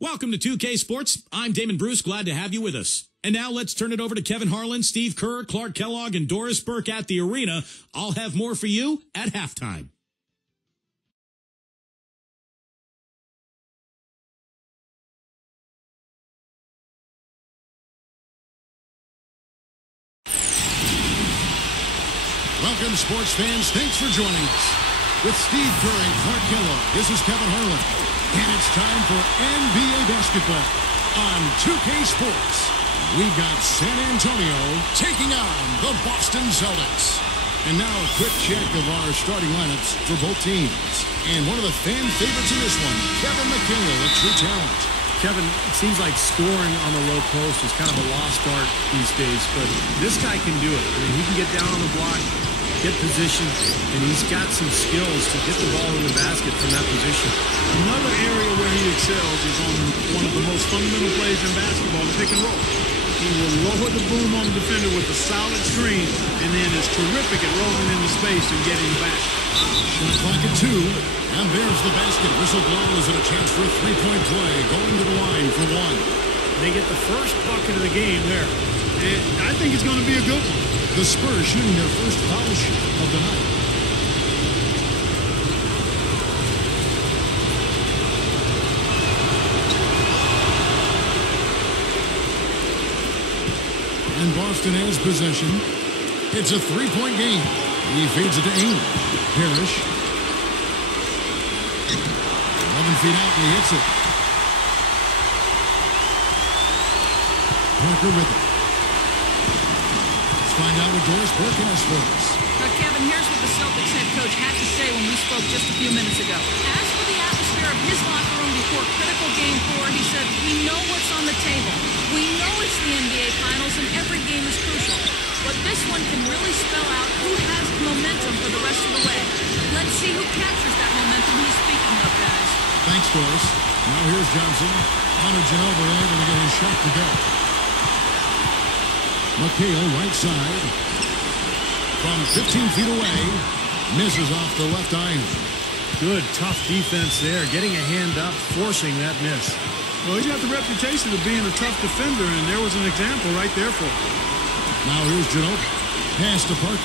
Welcome to 2K Sports. I'm Damon Bruce. Glad to have you with us. And now let's turn it over to Kevin Harlan, Steve Kerr, Clark Kellogg, and Doris Burke at the arena. I'll have more for you at halftime. Welcome, sports fans. Thanks for joining us. With Steve Kerr and Clark Kellogg, this is Kevin Harlan. And it's time for NBA basketball on 2K Sports. We've got San Antonio taking on the Boston Celtics. And now a quick check of our starting lineups for both teams. And one of the fan favorites in this one, Kevin McHale, a true talent. Kevin, it seems like scoring on the low post is kind of a lost art these days, but this guy can do it. I mean, he can get down on the block, get position, and he's got some skills to get the ball in the basket from that position. Another area where he excels is on one of the most fundamental plays in basketball, the pick and roll. He will lower the boom on the defender with a solid screen, and then is terrific at rolling into space and getting back. Shot clock at 2, and there's the basket. Whistle blows and a chance for a three-point play, going to the line for one. They get the first bucket of the game there, and I think it's going to be a good one. The Spurs shooting their first foul shot of the night. And Boston has possession. It's a three-point game. He feeds it to English. Parrish. 11 feet out and he hits it. Parker with it. Find out what Doris Burke has for us. Now, Kevin, here's what the Celtics head coach had to say when we spoke just a few minutes ago. As for the atmosphere of his locker room before critical Game 4, he said, we know what's on the table. We know it's the NBA Finals and every game is crucial. But this one can really spell out who has the momentum for the rest of the way. Let's see who captures that momentum he's speaking of, guys. Thanks, Doris. Now here's Johnson. Hunter Ginobili able to get his shot to go. McHale, right side. From 15 feet away. Misses off the left iron. Good, tough defense there. Getting a hand up, forcing that miss. Well, he's got the reputation of being a tough defender, and there was an example right there for him. Now here's Ginobili. Pass to Parker.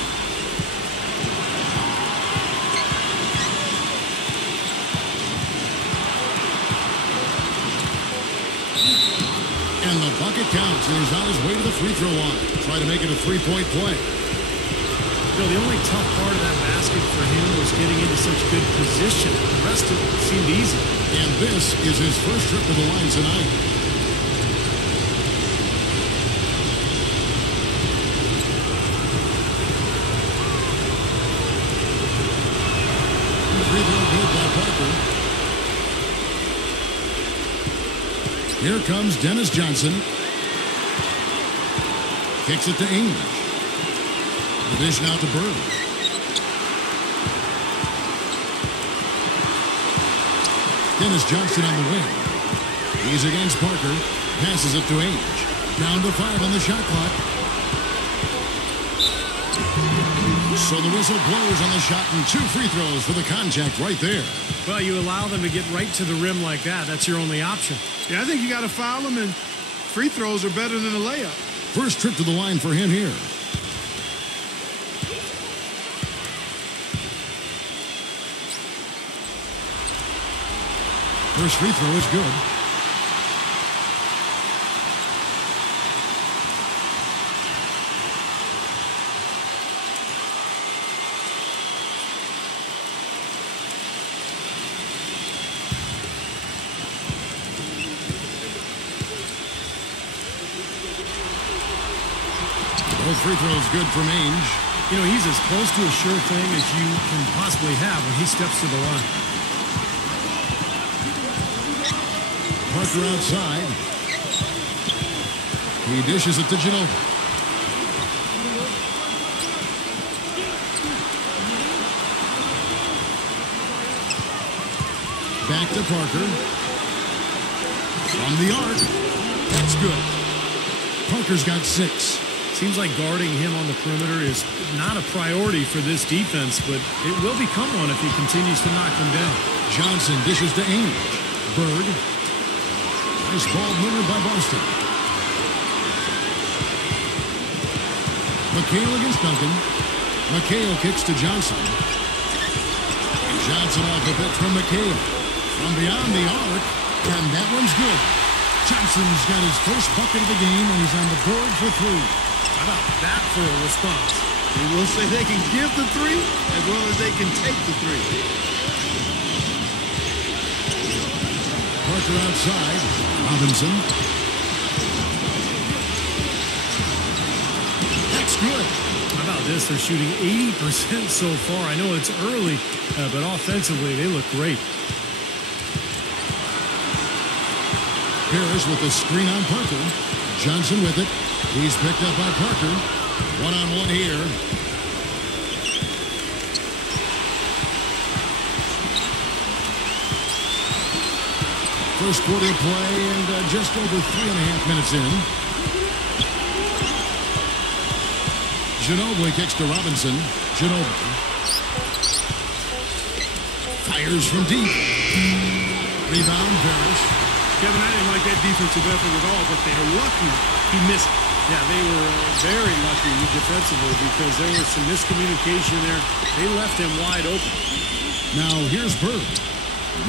And the bucket counts, and he's on his way to the free throw line. Try to make it a three-point play. You know, the only tough part of that basket for him was getting into such good position. The rest of it seemed easy. And this is his first trip to the line tonight. Free throw good by Parker. Here comes Dennis Johnson. Kicks it to English. The dish now to Bird. Dennis Johnson on the wing. He's against Parker. Passes it to Ainge. Down to 5 on the shot clock. So the whistle blows on the shot and 2 free throws for the contact right there. Well, you allow them to get right to the rim like that. That's your only option. Yeah, I think you got to foul him, and free throws are better than a layup. First trip to the line for him here. First free throw is good. Both free throws good for Ainge. You know, he's as close to a sure thing as you can possibly have when he steps to the line. Parker outside. He dishes it to Ginobili. Back to Parker. From the arc. That's good. Parker's got 6. Seems like guarding him on the perimeter is not a priority for this defense, but it will become one if he continues to knock them down. Johnson dishes to Ainge. Bird. Nice ball moved by Boston. McHale against Duncan. McHale kicks to Johnson. And Johnson off the pitch from McHale. From beyond the arc, and that one's good. Johnson's got his first bucket of the game, and he's on the board for 3. How about that for a response? We will say they can give the 3 as well as they can take the 3. Parker outside. Robinson. That's good. How about this? They're shooting 80% so far. I know it's early, but offensively, they look great. Harris with the screen on Parker. Johnson with it. He's picked up by Parker. One-on-one here. First quarter play and just over 3.5 minutes in. Ginobili kicks to Robinson. Ginobili fires from deep. Rebound, Parrish. Kevin, I didn't like that defensive effort at all, but they're lucky he missed it. Yeah, they were very lucky defensively because there was some miscommunication there. They left him wide open. Now here's Bird.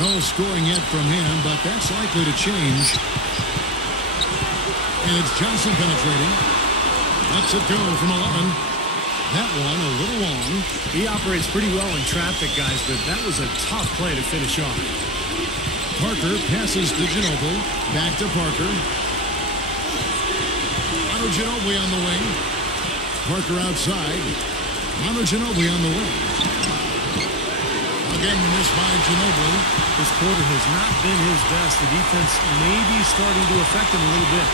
No scoring yet from him, but that's likely to change. And it's Johnson penetrating. Lets it go from 11. That one a little long. He operates pretty well in traffic, guys, but that was a tough play to finish off. Parker passes to Ginobili. Back to Parker. Manu Ginobili on the wing. Parker outside. Manu Ginobili on the wing. Again, the miss by Ginobili. This quarter has not been his best. The defense may be starting to affect him a little bit.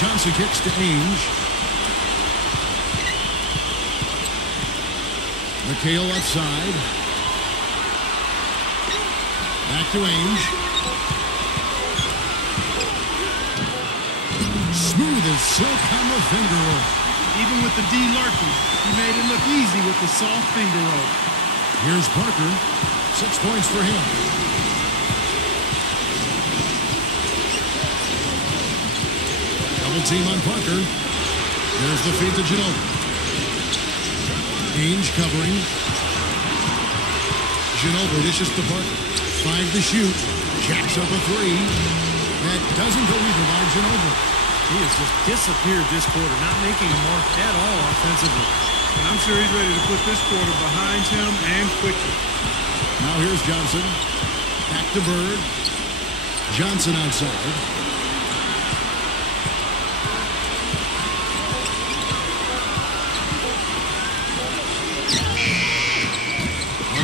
Johnson kicks to Ainge. McHale left side. Back to Ainge. Smooth as silk on the finger roll. Even with the D lurking, he made it look easy with the soft finger roll. Here's Parker. 6 points for him. Double team on Parker. There's the feed to Ginobili. Ainge covering. Ginobili dishes to Parker. 5 to shoot. Jacks up a 3. That doesn't go either by Ginobili. He has just disappeared this quarter, not making a mark at all offensively. And I'm sure he's ready to put this quarter behind him and quickly. Now here's Johnson. Back to Bird. Johnson outside.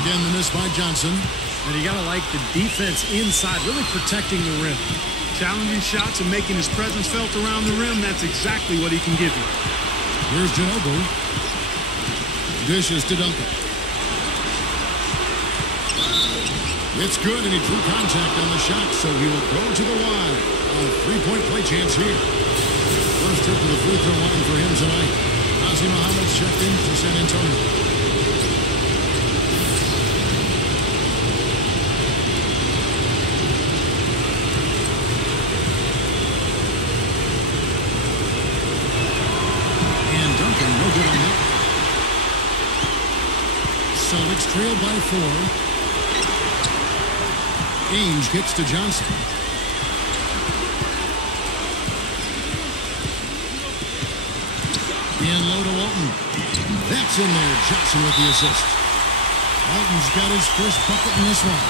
Again, the miss by Johnson. And you got to like the defense inside, really protecting the rim. Challenging shots and making his presence felt around the rim, that's exactly what he can give you. Here's Ginobili. Dishes to Duncan. It's good, and he drew contact on the shot, so he will go to the line. A 3-point play chance here. First trip to the free throw line for him tonight. Nazi Muhammad's checked in for San Antonio. Celtics trailed by 4. Ainge kicks to Johnson. In low to Walton. That's in there. Johnson with the assist. Walton's got his first bucket in this one.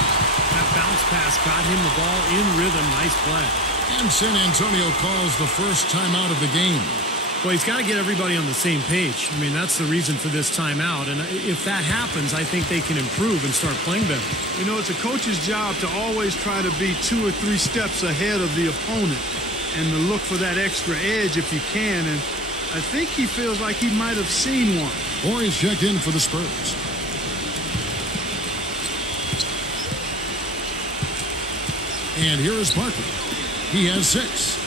That bounce pass got him the ball in rhythm. Nice play. And San Antonio calls the first timeout of the game. Well, he's got to get everybody on the same page. I mean, that's the reason for this timeout. And if that happens, I think they can improve and start playing better. You know, it's a coach's job to always try to be 2 or 3 steps ahead of the opponent and to look for that extra edge if you can. And I think he feels like he might have seen one. Or he's checked in for the Spurs. And here is Parker. He has 6.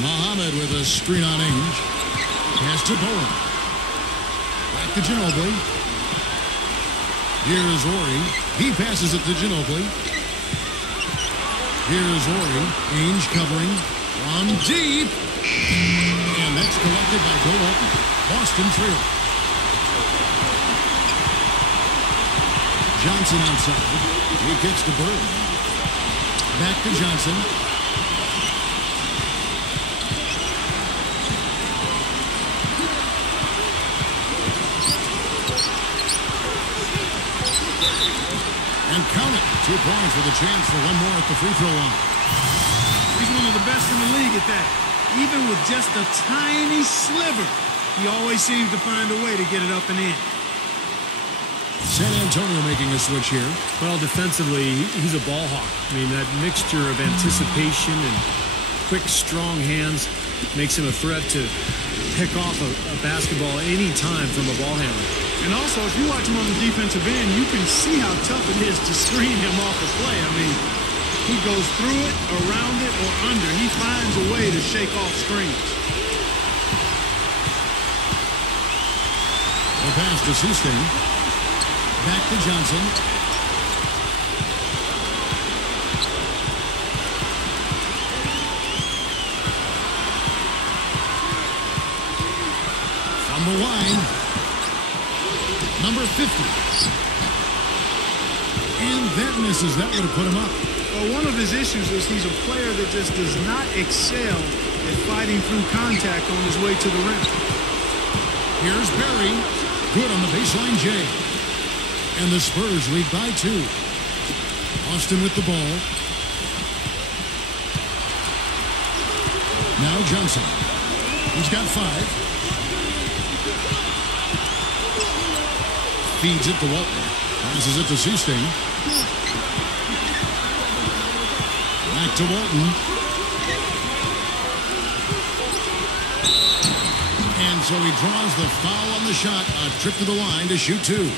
Muhammad with a screen on Ainge. Pass to Bowen. Back to Ginobili. Here's Ori. He passes it to Ginobili. Here's Ori. Ainge covering from deep. And that's collected by Bill Walton. Boston trail. Johnson outside. He kicks to Bird. Back to Johnson. And count it. 2 points with a chance for one more at the free throw line. He's one of the best in the league at that. Even with just a tiny sliver, he always seems to find a way to get it up and in. San Antonio making a switch here. Well, defensively, he's a ball hawk. I mean, that mixture of anticipation and quick, strong hands makes him a threat to pick off a basketball any time from a ball handler. And also, if you watch him on the defensive end, you can see how tough it is to screen him off a play. I mean, he goes through it, around it, or under. He finds a way to shake off screens. The pass to Sustain. Back to Johnson. From the line. Number 50. And that misses. That would have put him up. Well, one of his issues is he's a player that just does not excel at fighting through contact on his way to the rim. Here's Barry. Good on the baseline J. And the Spurs lead by 2. Austin with the ball. Now Johnson. He's got 5. Feeds it to Walton. Passes it to Sustain. Back to Walton. And so he draws the foul on the shot. A trip to the line to shoot 2.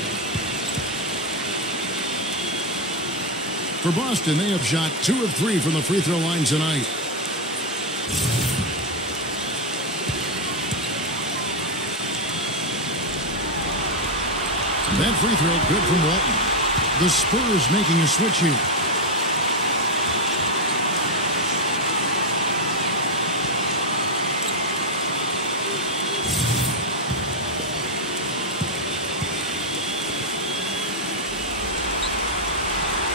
For Boston, they have shot 2 of 3 from the free throw line tonight. That free throw good from Walton. The Spurs making a switch here.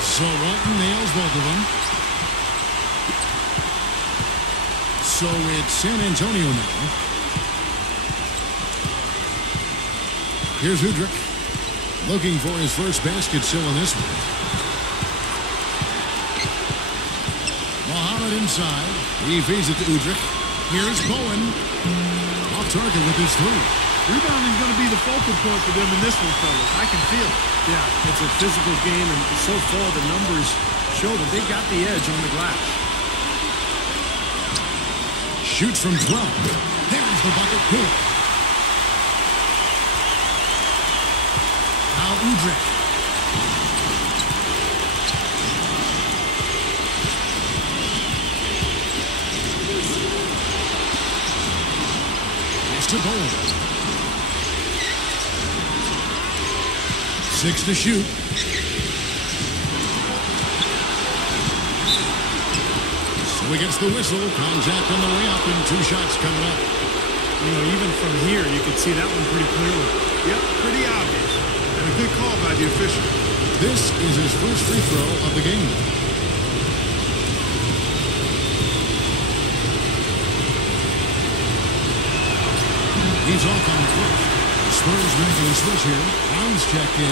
So Walton nails both of them. So it's San Antonio now. Here's Udrich. Looking for his first basket still in this one. Muhammad inside. He feeds it to Udrich. Here's Bowen. Off target with his 3. Rebounding is going to be the focal point for them in this one, fellas. I can feel it. Yeah, it's a physical game, and so far the numbers show that they got the edge on the glass. Shoots from 12. There's the bucket. Good. Now Udrich. Pass to Bowen. 6 to shoot. So he gets the whistle. Contact on the way up and 2 shots coming up. You know, even from here, you can see that one pretty clearly. Yep, pretty obvious. And a good call by the official. This is his first free throw of the game. He's off on the first. Spurs making a switch here. Brown's checked in.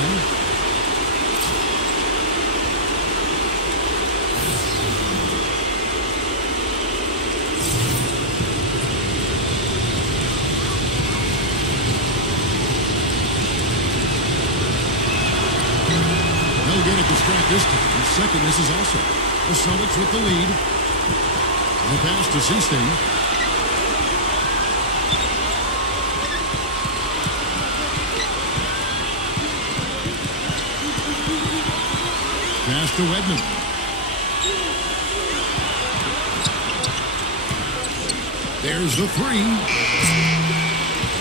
They'll get it to strike this time. Second misses also. The Celtics with the lead. The pass to Sustain. Pass to Wedman. There's the 3.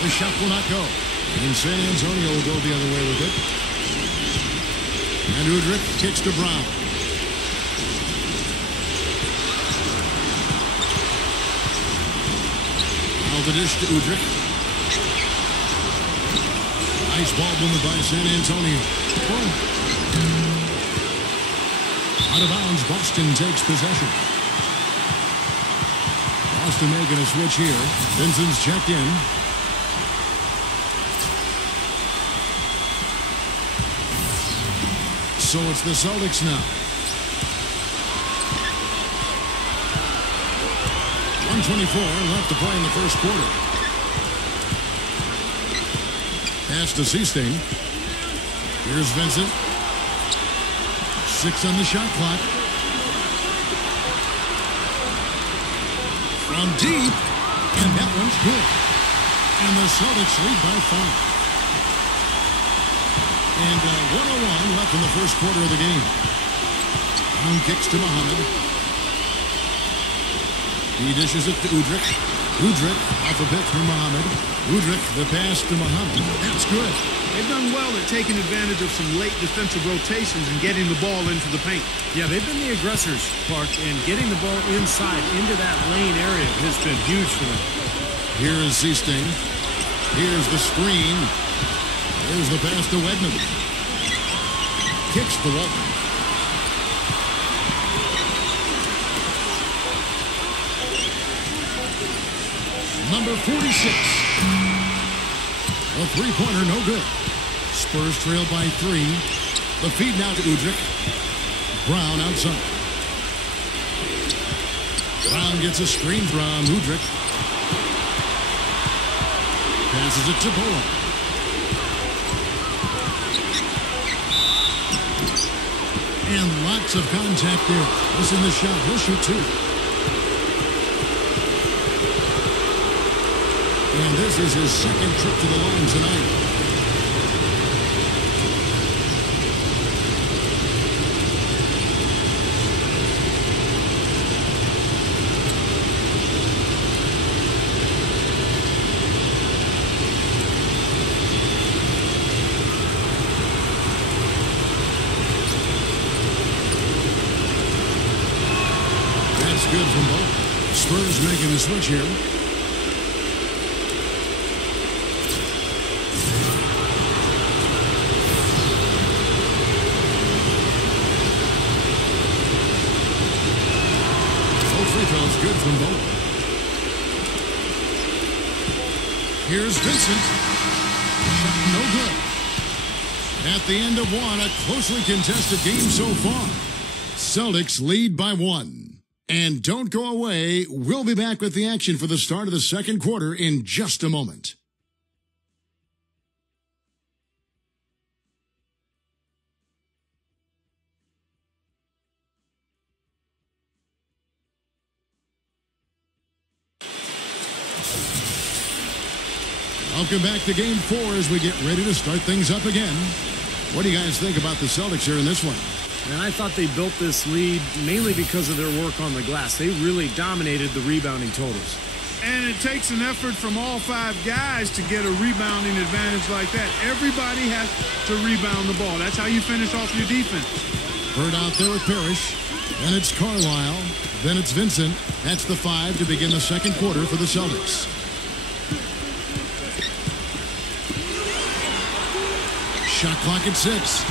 The shot will not go. And San Antonio will go the other way with it. And Udrich kicks to Brown. Now the dish to Udrich. Nice ball movement by San Antonio. Boom. Out of bounds, Boston takes possession. Boston making a switch here. Vincent's checked in. So it's the Celtics now. 1:24 left to play in the first quarter. Pass to Seasting. Here's Vincent. 6 on the shot clock. From deep. And that one's good. And the Celtics lead by 5. And 1:01 left in the first quarter of the game. Brown kicks to Muhammad. He dishes it to Udrich. Udrich off a pitch from Muhammad. Udrich, the pass to Muhammad. That's good. They've done well at taking advantage of some late defensive rotations and getting the ball into the paint. Yeah, they've been the aggressors, Clark, and getting the ball inside into that lane area has been huge for them. Here is Seasting. Here's the screen. Here's the pass to Wedman. Kicks to Walton. Number 46. A three-pointer, no good. Spurs trail by 3. The feed now to Udrich. Brown outside. Brown gets a screen from Udrich. Passes it to Bowen. And lots of contact there. Missing the shot. He'll shoot 2. And this is his second trip to the line tonight. That's good from both. Spurs making a switch here. Good from both. Here's Vincent. Shot no good. At the end of one, a closely contested game so far. Celtics lead by 1. And don't go away. We'll be back with the action for the start of the second quarter in just a moment. Welcome back to Game 4 as we get ready to start things up again. What do you guys think about the Celtics here in this one? And I thought they built this lead mainly because of their work on the glass. They really dominated the rebounding totals. And it takes an effort from all 5 guys to get a rebounding advantage like that. Everybody has to rebound the ball. That's how you finish off your defense. Bird out there with Parrish. Then it's Carlisle. Then it's Vincent. That's the 5 to begin the second quarter for the Celtics. Shot clock at 6.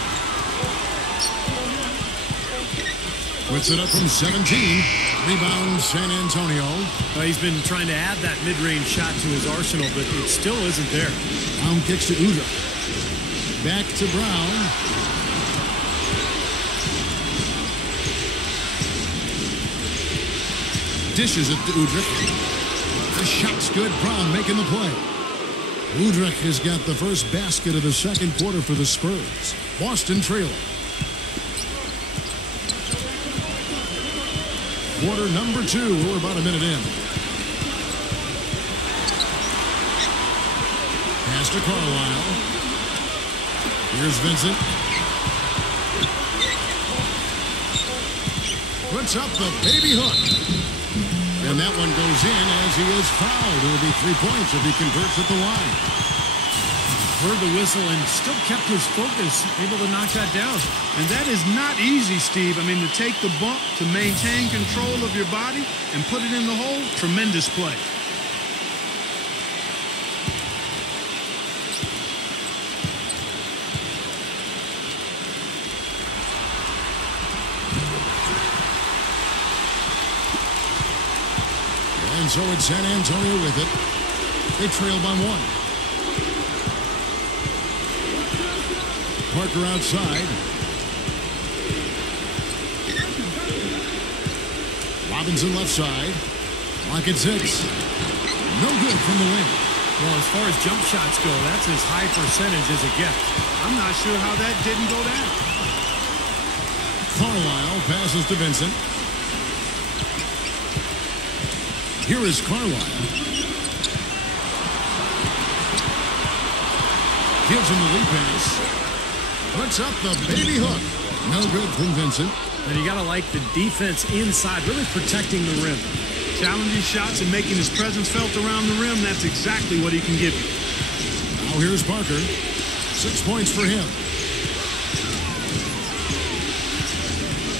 Puts it up from 17. Rebound San Antonio. He's been trying to add that mid-range shot to his arsenal, but it still isn't there. Brown kicks to Uda. Back to Brown. Dishes it to Udrich. The shot's good. Brown making the play. Udrich has got the first basket of the second quarter for the Spurs. Boston trailing. Quarter number 2. We're about a minute in. Pass to Carlisle. Here's Vincent. Puts up the baby hook. And that one goes in as he is fouled. It'll be 3 points if he converts at the line. Heard the whistle and still kept his focus, able to knock that down. And that is not easy, Steve. I mean, to take the bump, to maintain control of your body, and put it in the hole, tremendous play. so it's San Antonio with it. They trail by 1. Parker outside. Robinson left side. Clock at 6. No good from the wing. Well, as far as jump shots go, that's as high percentage as it gets. I'm not sure how that didn't go down. Carlisle passes to Vincent. Here is Carlisle. Gives him the lead pass. Puts up the baby hook. No good from Vincent. And you got to like the defense inside, really protecting the rim. Challenging shots and making his presence felt around the rim, that's exactly what he can give you. Now here's Parker. 6 points for him.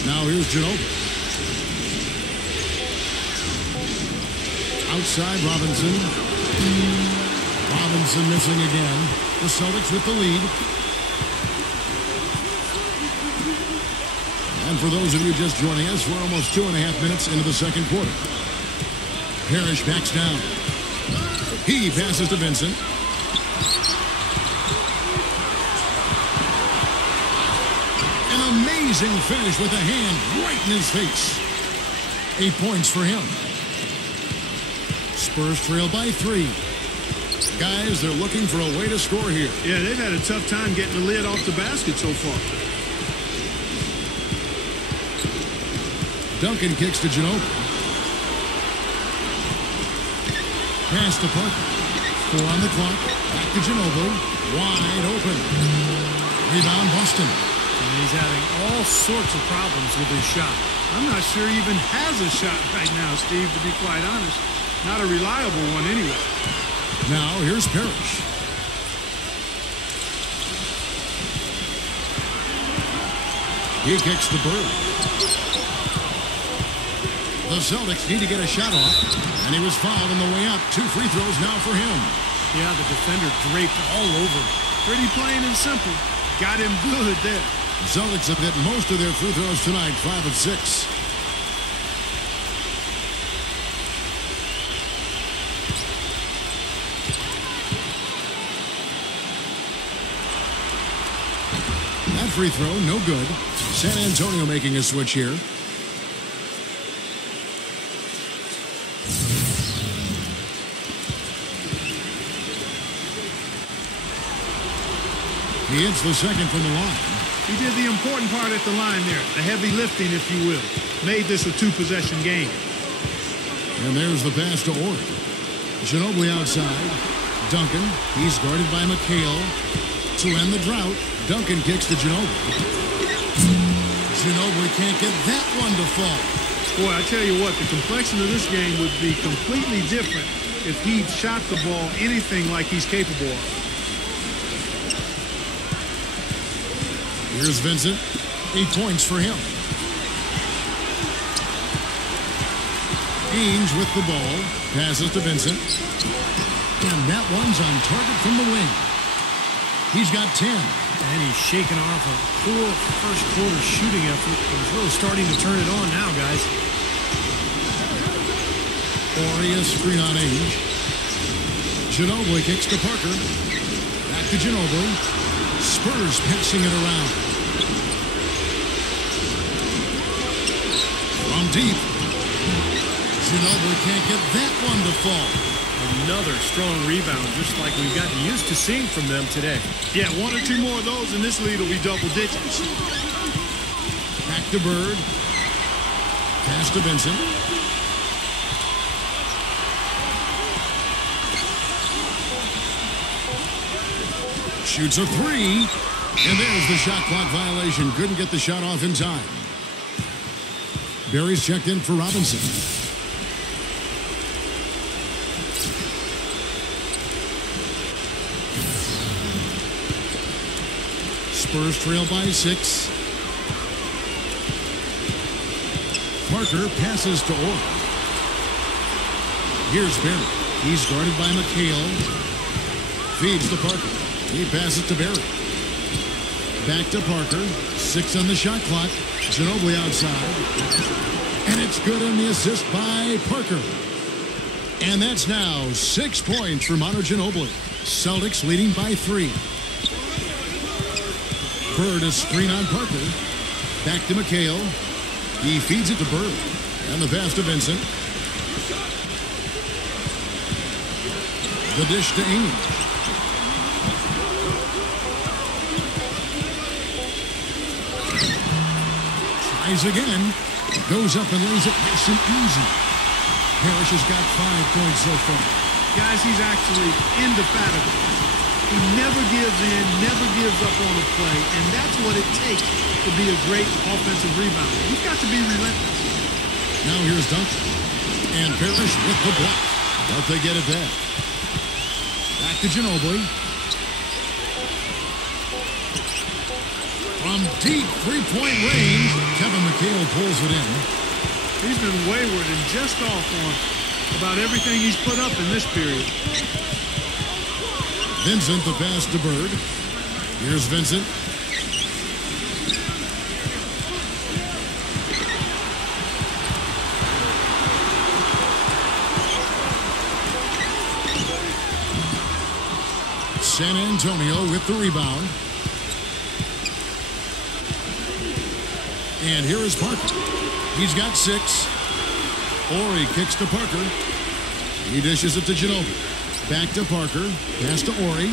Now here's Ginobili. Outside Robinson. Robinson missing again. The Celtics with the lead. And for those of you just joining us, we're almost 2.5 minutes into the second quarter. Parrish backs down. He passes to Vincent. An amazing finish with a hand right in his face. 8 points for him. Spurs trail by 3. Guys, they're looking for a way to score here. Yeah, they've had a tough time getting the lid off the basket so far. Duncan kicks to Ginobili. Pass to Parker. 4 on the clock. Back to Ginobili. Wide open. Rebound Boston. And he's having all sorts of problems with his shot. I'm not sure he even has a shot right now, Steve, to be quite honest. Not a reliable one anyway. Now here's Parrish. He kicks the Bird. The Celtics need to get a shot off, and he was fouled on the way up. 2 free throws now for him. Yeah, the defender draped all over. Pretty plain and simple. Got him good there. The Celtics have hit most of their free throws tonight, 5 of 6. That free throw, no good. San Antonio making a switch here. He hits the second from the line. He did the important part at the line there, the heavy lifting, if you will. Made this a 2-possession game. And there's the pass to Ord. Ginobili outside. Duncan, he's guarded by McHale. To end the drought, Duncan kicks to Ginobili. Ginobili can't get that one to fall. Boy, I tell you what, the complexion of this game would be completely different if he shot the ball anything like he's capable of. Here's Vincent. 8 points for him. Ainge with the ball. Passes to Vincent. And that one's on target from the wing. He's got 10. And he's shaking off a poor first quarter shooting effort. He's really starting to turn it on now, guys. Orius screen on Ainge. Ginobili kicks to Parker. Back to Ginobili. Spurs passing it around. From deep. Ginobili can't get that one to fall. Another strong rebound, just like we've gotten used to seeing from them today. Yeah, 1 or 2 more of those, and this lead will be double digits. Back to Bird. Pass to Vincent. Shoots a 3. And there's the shot clock violation. Couldn't get the shot off in time. Barry's checked in for Robinson. Spurs trail by 6. Parker passes to Orr. Here's Barry. He's guarded by McHale. Feeds to Parker. He passes to Barry. Back to Parker. 6 on the shot clock. Ginobili outside. And it's good on the assist by Parker. And that's now 6 points for Manu Ginobili. Celtics leading by 3. Bird is screen on Parker. Back to McHale. He feeds it to Bird. And the pass to Vincent. The dish to Ainge. Tries again. Goes up and lays it nice and easy. Parrish has got 5 points so far. Guys, he's actually indefatigable. He never gives in, never gives up on a play, and that's what it takes to be a great offensive rebounder. You've got to be relentless. Now here's Duncan. And Parrish with the block. But they get it back. Back to Ginobili. From deep three-point range, Kevin McHale pulls it in. He's been wayward and just off on about everything he's put up in this period. Vincent, the pass to Bird. Here's Vincent. San Antonio with the rebound. And here is Parker. He's got 6. Ori kicks to Parker. He dishes it to Ginobili. Back to Parker. Pass to Ori.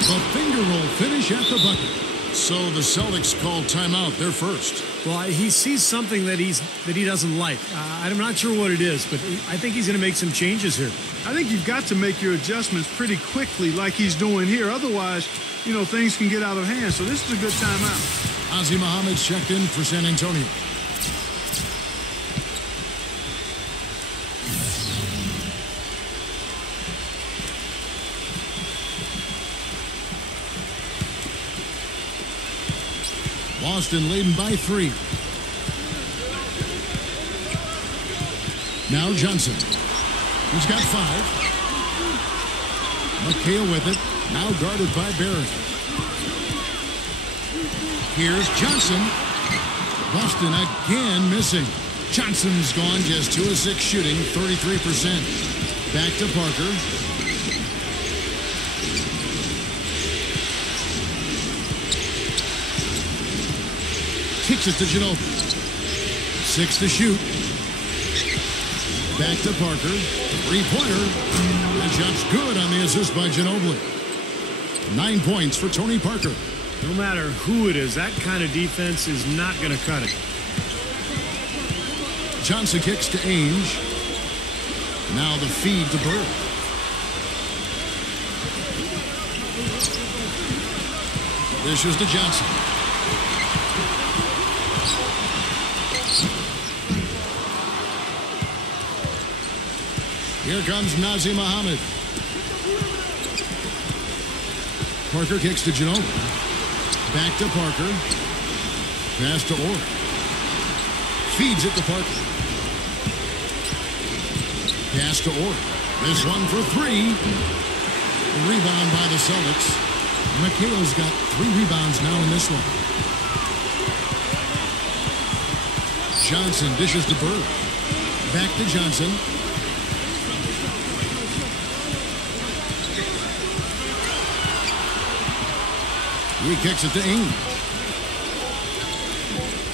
The finger roll finish at the bucket. So the Celtics call timeout. They're first. Well, he sees something that he doesn't like. I'm not sure what it is, but I think he's going to make some changes here. I think you've got to make your adjustments pretty quickly like he's doing here. Otherwise, you know, things can get out of hand. So this is a good timeout. Ozzie Muhammad's checked in for San Antonio. Boston leading by 3. Now Johnson. He's got 5. McHale with it. Now guarded by Barrett. Here's Johnson. Boston again missing. Johnson's gone just 2 of 6 shooting, 33%. Back to Parker. Kicks it to Ginobili. 6 to shoot. Back to Parker. 3-pointer. The shot's good on the assist by Ginobili. 9 points for Tony Parker. No matter who it is, that kind of defense is not going to cut it. Johnson kicks to Ainge. Now the feed to Bird. This is to Johnson. Here comes Nazir Muhammad. Parker kicks to Ginobili. Back to Parker. Pass to Orr. Feeds it to Parker. Pass to Orr. This one for 3. Rebound by the Celtics. McHale's got 3 rebounds now in this one. Johnson dishes to Bird. Back to Johnson. He kicks it to Ainge.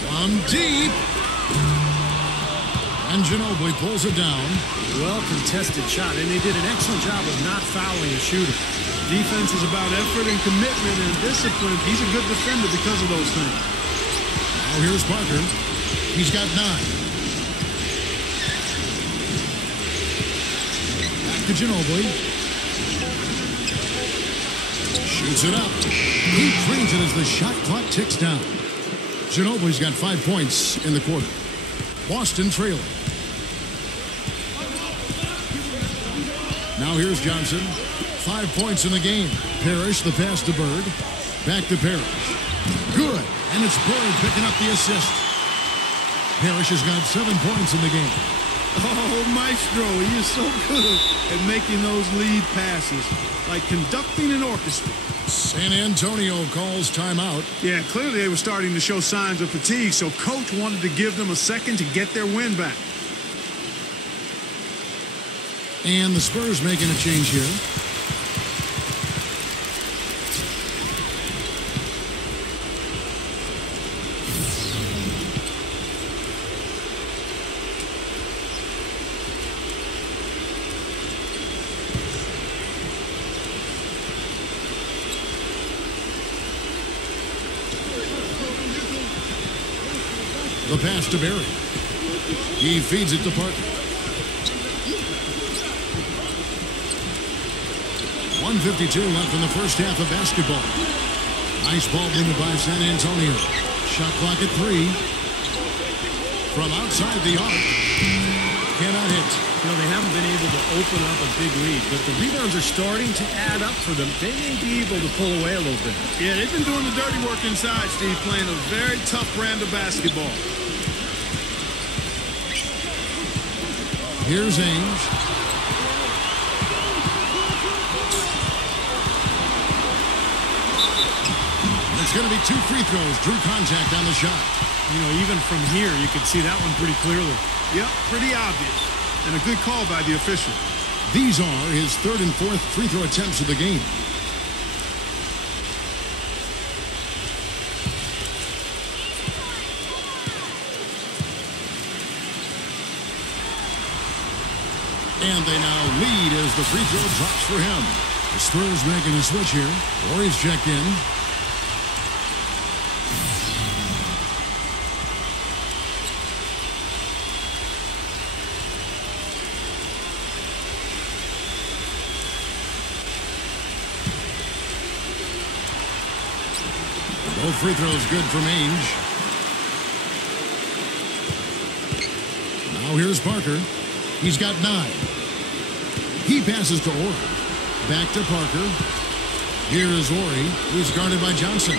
From deep. And Ginobili pulls it down. Well contested shot, and they did an excellent job of not fouling the shooter. Defense is about effort and commitment and discipline. He's a good defender because of those things. Now here's Parker. He's got 9. Back to Ginobili. Shoots it up. He drains it as the shot clock ticks down. Ginobili's got 5 points in the quarter. Boston trailing. Now here's Johnson. 5 points in the game. Parrish, the pass to Bird. Back to Parrish. Good. And it's Bird picking up the assist. Parrish has got 7 points in the game. Oh, Maestro, he is so good at making those lead passes, like conducting an orchestra. San Antonio calls timeout. Yeah, clearly they were starting to show signs of fatigue, so coach wanted to give them a second to get their win back. And the Spurs making a change here. The pass to Barry. He feeds it to Parker. 1:52 left in the first half of basketball. Nice ball moved by San Antonio. Shot clock at 3. From outside the arc. Cannot hit. You know, they haven't been able to open up a big lead, but the rebounds are starting to add up for them. They may be able to pull away a little bit. Yeah, they've been doing the dirty work inside, Steve, playing a very tough brand of basketball. Here's Ainge. It's going to be 2 free throws. Drew contact on the shot. You know, even from here, you can see that one pretty clearly. Yep, pretty obvious. And a good call by the official. These are his 3rd and 4th free throw attempts of the game. And they now lead as the free throw drops for him. The Spurs making a switch here. Warriors checked in. Both free throws good from Ainge. Now here's Parker. He's got 9. He passes to Ori. Back to Parker. Here is Ori, who's guarded by Johnson.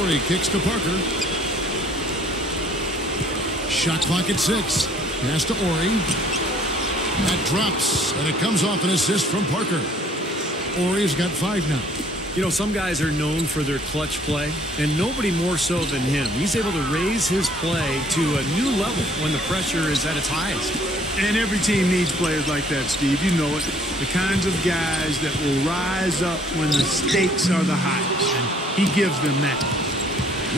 Ori kicks to Parker. Shot clock at 6. Pass to Ori. That drops, and it comes off an assist from Parker. Ori's got 5 now. You know, some guys are known for their clutch play, and nobody more so than him. He's able to raise his play to a new level when the pressure is at its highest. And every team needs players like that, Steve. You know it. The kinds of guys that will rise up when the stakes are the highest. And he gives them that.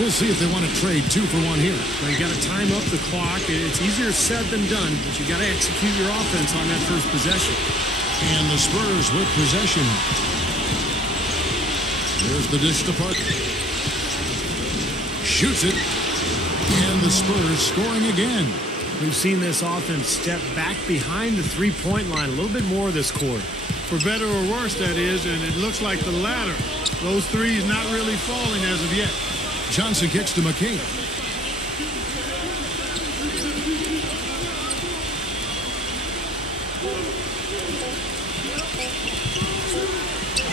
We'll see if they want to trade 2 for 1 here. Well, you got to time up the clock. It's easier said than done, but you got to execute your offense on that first possession. And the Spurs with possession. There's the dish to Parker. Shoots it. And the Spurs scoring again. We've seen this offense step back behind the three-point line a little bit more this quarter. For better or worse, that is, and it looks like the latter. Those threes not really falling as of yet. Johnson kicks to McCabe.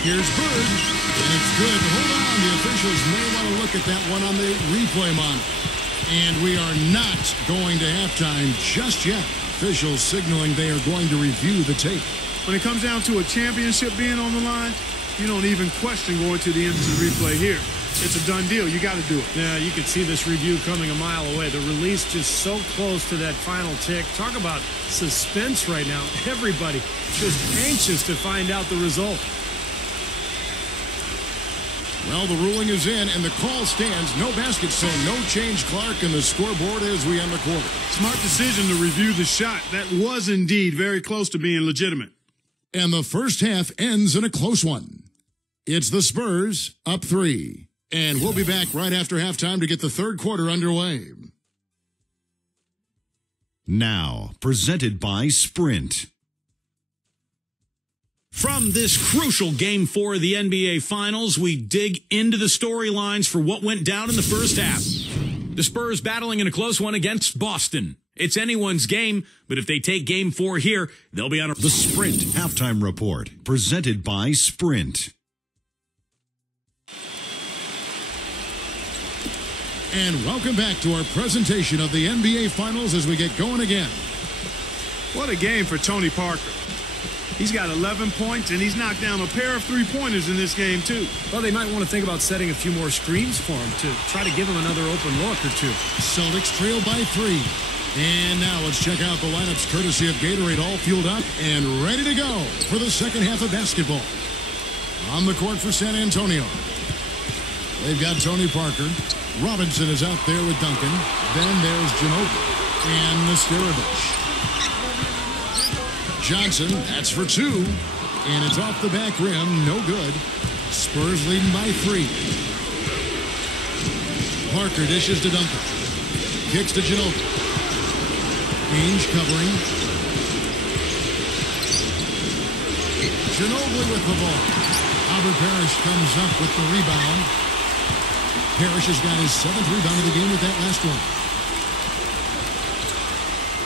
Here's Bird, and it's good. Hold on, the officials may want to look at that one on the replay monitor. And we are not going to halftime just yet. Officials signaling they are going to review the tape. When it comes down to a championship being on the line, you don't even question going to the instant replay here. It's a done deal. You got to do it. Yeah, you can see this review coming a mile away. The release just so close to that final tick. Talk about suspense right now. Everybody just anxious to find out the result. Well, the ruling is in, and the call stands. No basket, so no change, Clark, and the scoreboard as we end the quarter. Smart decision to review the shot. That was indeed very close to being legitimate. And the first half ends in a close one. It's the Spurs up 3. And we'll be back right after halftime to get the third quarter underway. Now, presented by Sprint. From this crucial Game 4 of the NBA Finals, we dig into the storylines for what went down in the first half. The Spurs battling in a close one against Boston. It's anyone's game, but if they take Game 4 here, they'll be on a... The Sprint Halftime Report, presented by Sprint. And welcome back to our presentation of the NBA Finals as we get going again. What a game for Tony Parker. He's got 11 points, and he's knocked down a pair of three-pointers in this game, too. Well, they might want to think about setting a few more screens for him to try to give him another open look or two. Celtics trail by 3. And now let's check out the lineups courtesy of Gatorade, all fueled up and ready to go for the second half of basketball. On the court for San Antonio, they've got Tony Parker. Robinson is out there with Duncan. Then there's Ginobili and Nesterovic. Johnson, that's for 2. And it's off the back rim, no good. Spurs leading by 3. Parker dishes to Duncan. Kicks to Ginobili. Ainge covering. Ginobili with the ball. Albert Parrish comes up with the rebound. Parrish has got his 7th rebound of the game with that last one.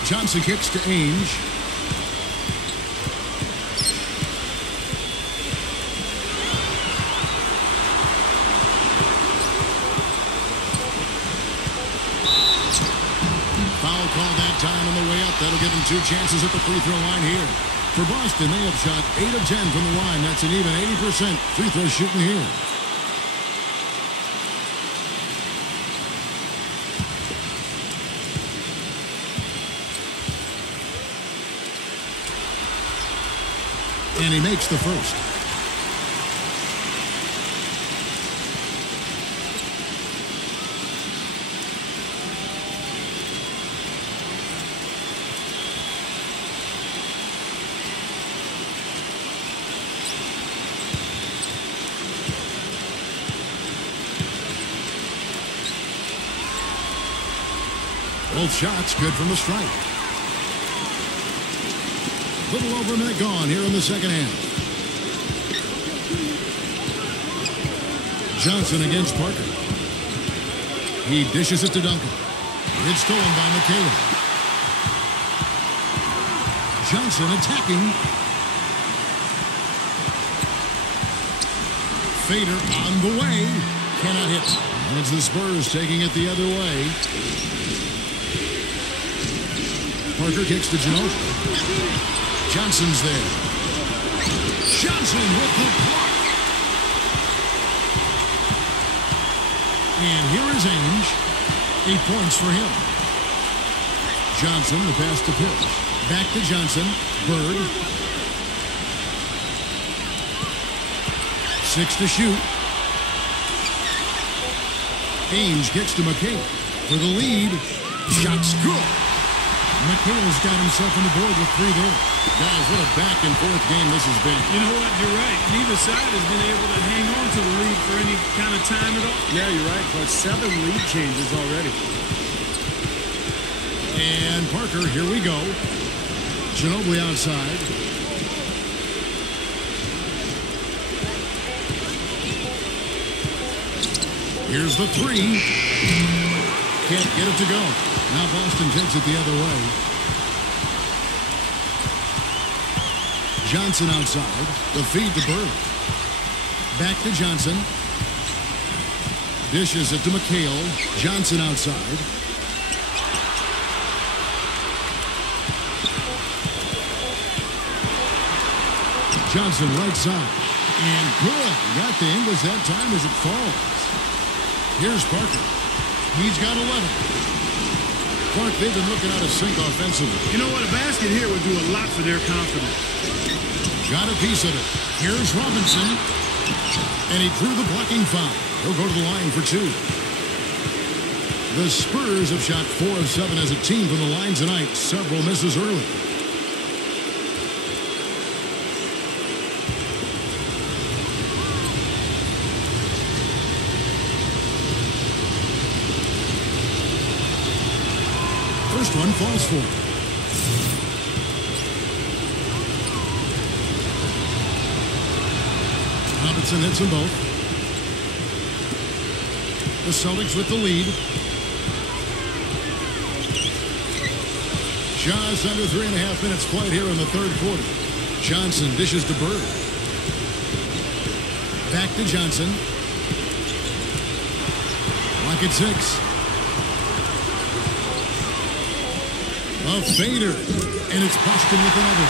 Johnson kicks to Ainge. Foul call that time on the way up. That'll give him 2 chances at the free throw line here. For Boston, they have shot 8 of 10 from the line. That's an even 80% free throw shooting here. And he makes the first. Both shots good from the strike. Little over a minute gone here in the second half. Johnson against Parker. He dishes it to Duncan. It's stolen by McHale. Johnson attacking. Fader on the way. Cannot hit. And it's the Spurs taking it the other way. Parker kicks to Ginobili. Johnson's there. Johnson with the block. And here is Ainge. 8 points for him. Johnson, the pass to Pierce. Back to Johnson. Bird. 6 to shoot. Ainge kicks to McHale for the lead. Shot's good. McHale's got himself on the board with 3 there. Guys, what a back-and-forth game this has been. You know what? You're right. Neither side has been able to hang on to the lead for any kind of time at all. Yeah, you're right. But 7 lead changes already. And Parker, here we go. Ginobili outside. Here's the 3. Can't get it to go. Now Boston takes it the other way. Johnson outside. The feed to Bird. Back to Johnson. Dishes it to McHale. Johnson outside. Johnson right side. And good. Got the English that time as it falls. Here's Parker. He's got 11. Clark, they've been looking out of sync offensively. You know what? A basket here would do a lot for their confidence. Got a piece of it. Here's Robinson. And he drew the blocking foul. He'll go to the line for 2. The Spurs have shot 4 of 7 as a team from the line tonight. Several misses early. First one falls for him. Robinson hits them both. The Celtics with the lead. Just under 3.5 minutes played here in the third quarter. Johnson dishes to Bird. Back to Johnson. Lock at 6. A fader, and it's Boston with another.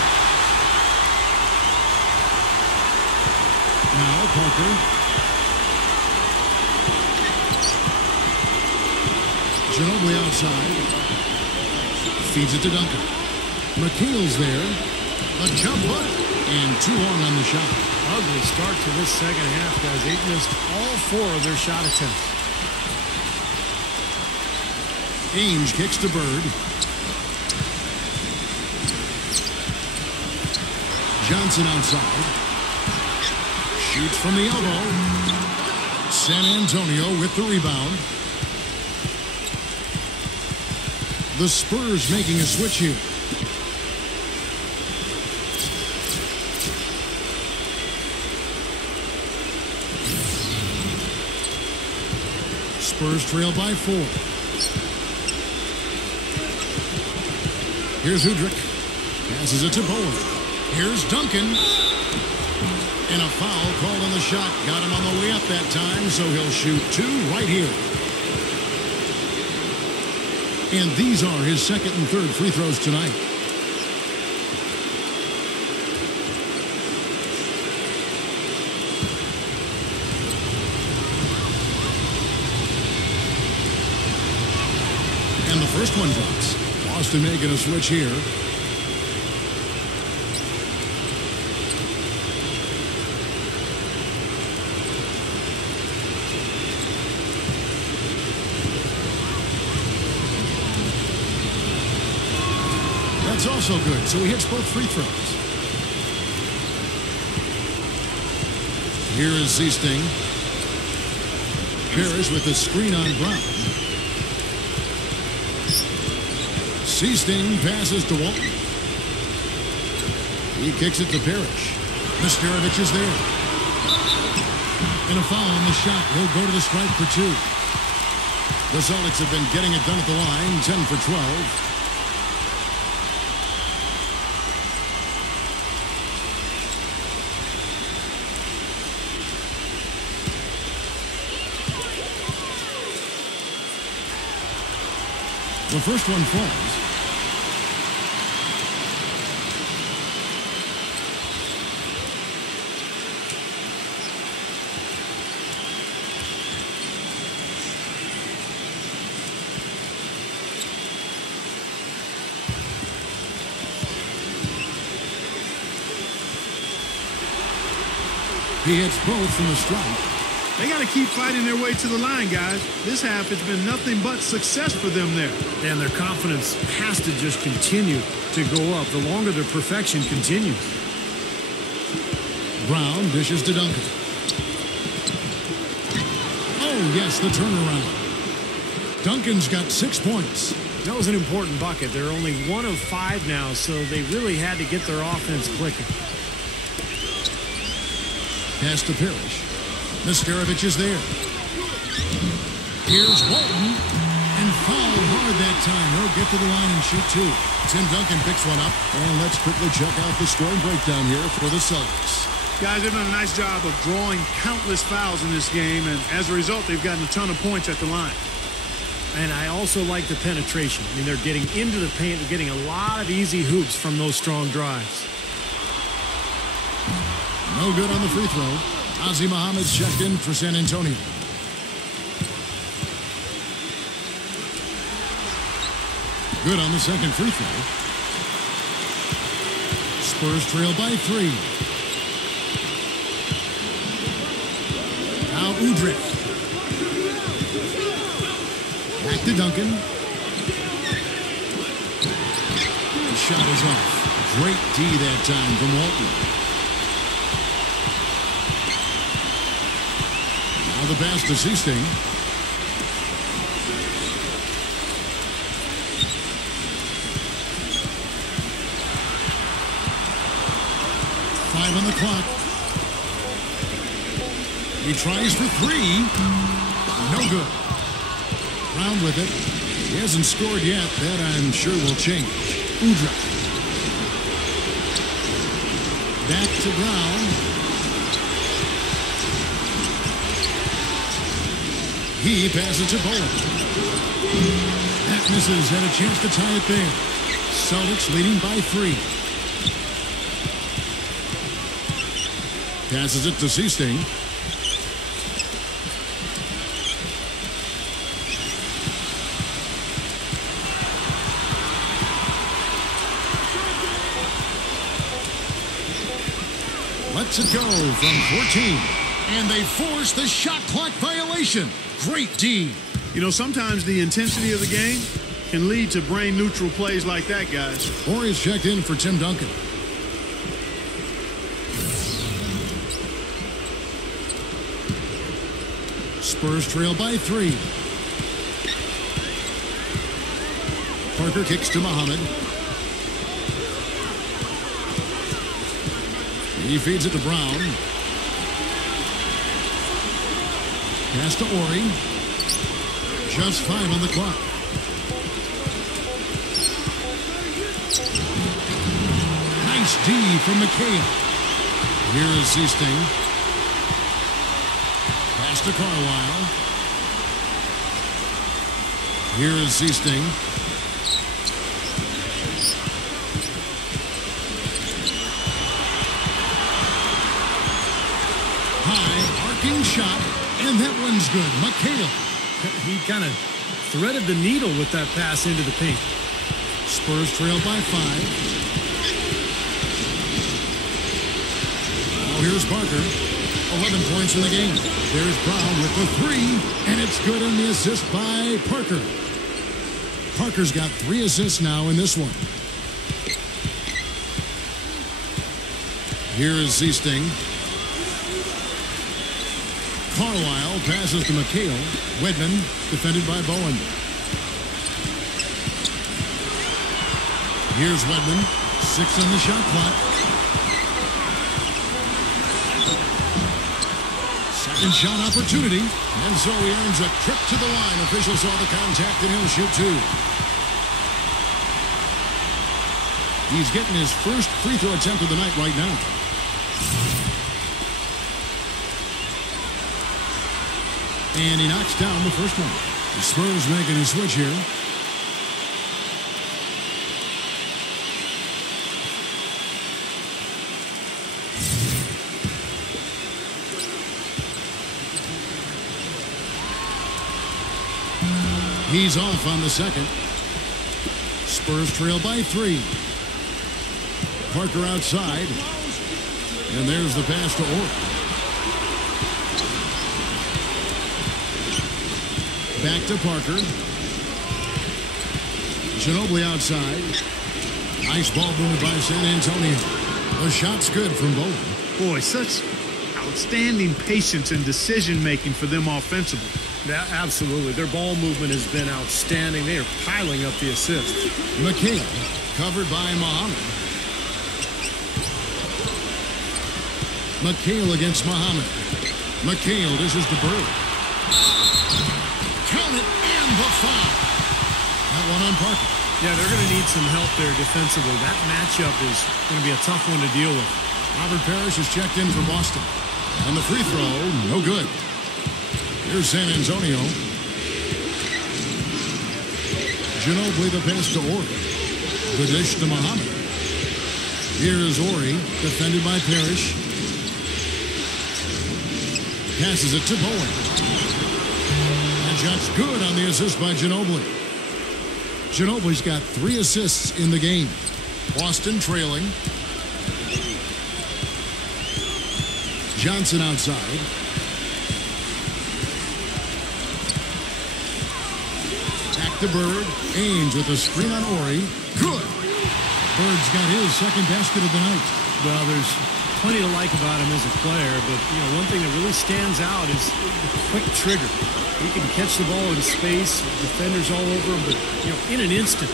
Now Parker. Ginobili outside. Feeds it to Duncan. McHale's there. A jump hook. And too long on the shot. Ugly start to this second half, guys. They've missed all 4 of their shot attempts. Ainge kicks to Bird. Johnson outside. Shoots from the elbow. San Antonio with the rebound. The Spurs making a switch here. Spurs trail by 4. Here's Udrich. Passes it to Bowen. Here's Duncan. And a foul called on the shot. Got him on the way up that time, so he'll shoot 2 right here. And these are his second and third free throws tonight. And the first one drops. Boston making a switch here. That's also good, so he hits both free throws. Here is Seasting. Parrish with the screen on Brown. Seasting passes to Walton. He kicks it to Parrish. Misterovich is there. And a foul on the shot. He'll go to the stripe for 2. The Celtics have been getting it done at the line, 10 for 12. The first one falls. He hits both from the stripe. They got to keep fighting their way to the line, guys. This half has been nothing but success for them there. And their confidence has to just continue to go up the longer their perfection continues. Brown dishes to Duncan. Oh, yes, the turnaround. Duncan's got 6 points. That was an important bucket. They're only 1 of 5 now, so they really had to get their offense clicking. Pass to Parrish. Misterovich is there. Here's Walton. And fouled hard that time. He'll get to the line and shoot 2. Tim Duncan picks one up. And let's quickly check out the scoring breakdown here for the Celtics. Guys, they've done a nice job of drawing countless fouls in this game, and as a result, they've gotten a ton of points at the line. And I also like the penetration. I mean, they're getting into the paint. They're getting a lot of easy hoops from those strong drives. No good on the free throw. Ozzie Muhammad's checked in for San Antonio. Good on the second free throw. Spurs trail by 3. Now Udrich. Back to Duncan. The shot is off. Great D that time from Walton. Now the pass to Seasting. Five on the clock. He tries for 3. No good. Brown with it. He hasn't scored yet. That I'm sure will change. Udrich. Back to Brown. He passes to Bowen. That misses. Had a chance to tie it there. Celtics leading by 3. Passes it to Seasting. Lets it go from 14. And they force the shot clock violation. Great D. You know, sometimes the intensity of the game can lead to brain-neutral plays like that, guys. Horry's checked in for Tim Duncan. Spurs trail by 3. Parker kicks to Muhammad. He feeds it to Brown. Pass to Horry. Just 5 on the clock. Nice D from McHale. Here is Seasting. Pass to Carlisle. Here is Seasting. High arcing shot, and that one's good. McHale. He kind of threaded the needle with that pass into the paint. Spurs trail by 5. Oh, here's Parker. 11 points in the game. There's Brown with the 3, and it's good on the assist by Parker. Parker's got 3 assists now in this one. Here is Seasting. Carlisle passes to McHale. Wedman defended by Bowen. Here's Wedman. 6 on the shot clock. Second shot opportunity. And so he earns a trip to the line. Officials saw the contact and he'll shoot 2. He's getting his first free throw attempt of the night right now. And he knocks down the first one. The Spurs making a switch here. He's off on the second. Spurs trail by 3. Parker outside. And there's the pass to Orr. Back to Parker. Ginobili outside. Nice ball moved by San Antonio. The shot's good from Bowen. Boy, such outstanding patience and decision-making for them offensively. Yeah, absolutely. Their ball movement has been outstanding. They are piling up the assists. McHale covered by Muhammad. McHale against Muhammad. McHale dishes to Bird. Count it, and the foul. That one on Parker. Yeah, they're going to need some help there defensively. That matchup is going to be a tough one to deal with. Robert Parrish is checked in for Boston. And the free throw, no good. Here's San Antonio. Ginobili the pass to Horry. The dish to Muhammad. Here is Horry, defended by Parrish. Passes it to Bowen. Shot's good on the assist by Ginobili. Ginobili's got 3 assists in the game. Boston trailing. Johnson outside. Back to Bird. Ainge with a screen on Horry. Good. Bird's got his second basket of the night. Well, there's plenty to like about him as a player, but you know, one thing that really stands out is the quick trigger. He can catch the ball in space, defenders all over him, but you know, in an instant,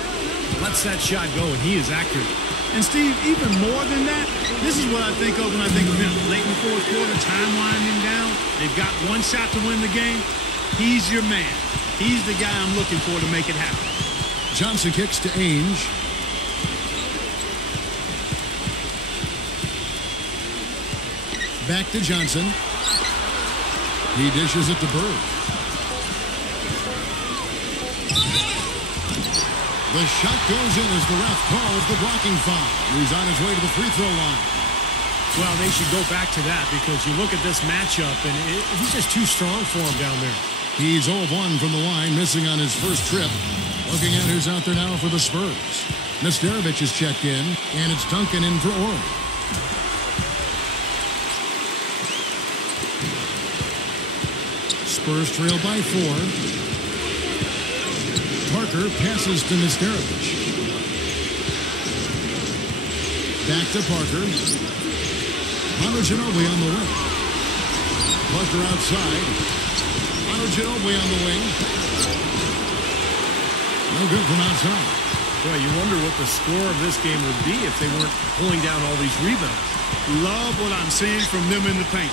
lets that shot go, and he is accurate. And Steve, even more than that, this is what I think of when I think of him. Late in the fourth quarter, time winding down. They've got one shot to win the game. He's your man. He's the guy I'm looking for to make it happen. Johnson kicks to Ainge. Back to Johnson. He dishes it to Bird. The shot goes in as the ref calls the blocking foul. He's on his way to the free throw line. Well, they should go back to that because you look at this matchup, and he's just too strong for him down there. He's 0 of 1 from the line, missing on his first trip. Looking at who's out there now for the Spurs. Nesterovic is checked in, and it's Duncan in for Ori. Spurs trail by 4. Parker passes to Nesterovic. Back to Parker. Manu Ginobili on the wing. Parker outside. Manu Ginobili on the wing. No good from outside. Boy, you wonder what the score of this game would be if they weren't pulling down all these rebounds. Love what I'm seeing from them in the paint.